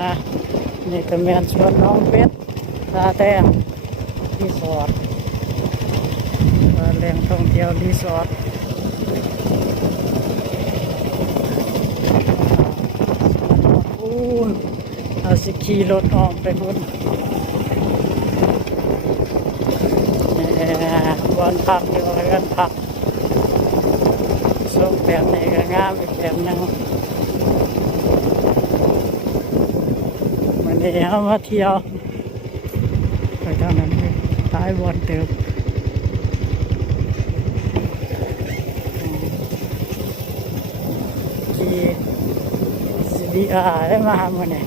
อ่ะนี่ก็แม่นสวนน้องเป็ดตาแต้มรีสอร์ทแหล่งท่องเที่ยวรีสอร์ทพูนเอาสิขี่รถออกไปพุ่นวันพักอยู่กันพักส่งแบบนี้ก็งามอีกแบบหนึงวันนี้เอามาเที่ยวไปเท่านั้นเลยท้ายวันเติมขี่CBR ได้มาเมื่อนี้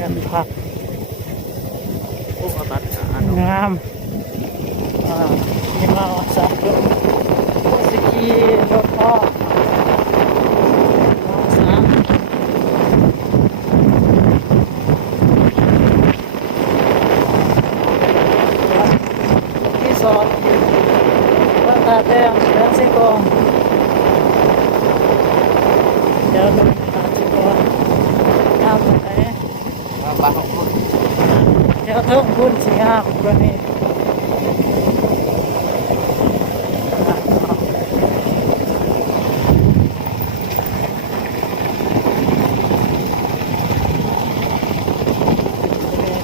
กันพักงามที่มาสักสกีรถพ่อสามที่สองวัดตาแต้มเดือนสิบกองเดี๋ยวดูตาสิบกองทำอะไรเดี๋ยวเทิงพุ่นสีงามกว่านี้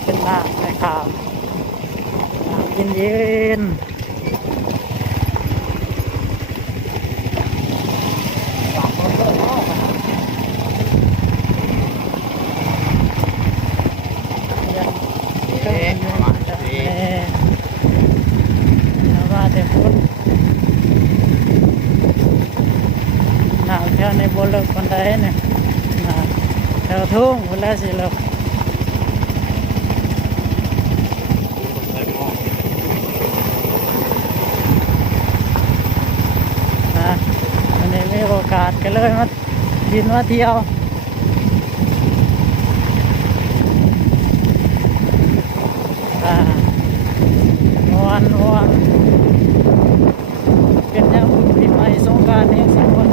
เป็นน้ำในขามน้ำเย็นว่าแต่พุ่นหนาวแถวในบ่เลิกคนใดเนี่ยแถวทุ่งเวลาสิเลิกวันนี้มีโอกาสก็เลยมาบินมาเที่ยววันเป็นยังบุญปีใหม่สงกรานต์เองสิคน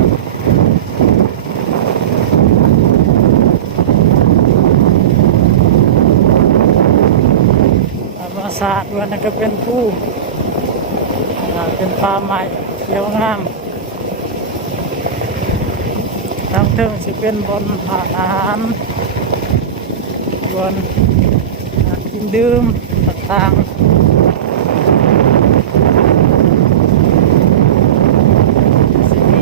ธรรมศาสตร์วันนั้นก็เป็นผู้เป็นป่าไม้เขียวงามทั้งเทิงสิเป็นบนหาดอาหารบนกินดื่มต่างๆสิมี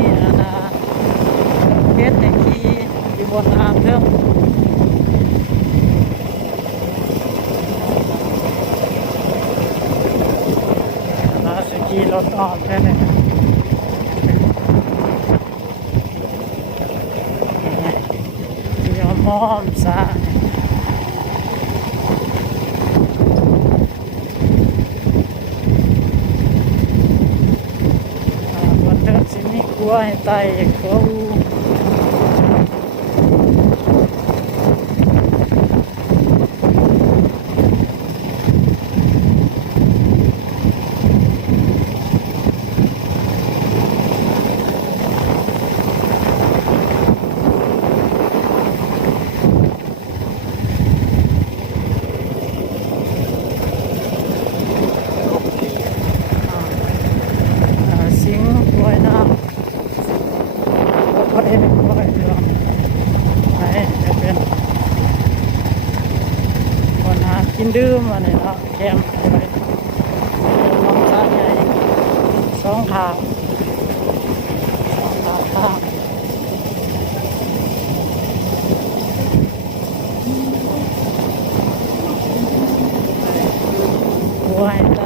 เพชรแต่กีอยู่บนอ่างเทิงสกีรถออกแค่นี้มอมซะวันเดินสิมีกลัวให้ไตเขาก็ได้เป็นร้อยเรื่องไหนจะเป็นคนหากินดื่มอันนี้เนาะแคมป์ไปมองซ้ายใหญ่สองทางหัวให้ตา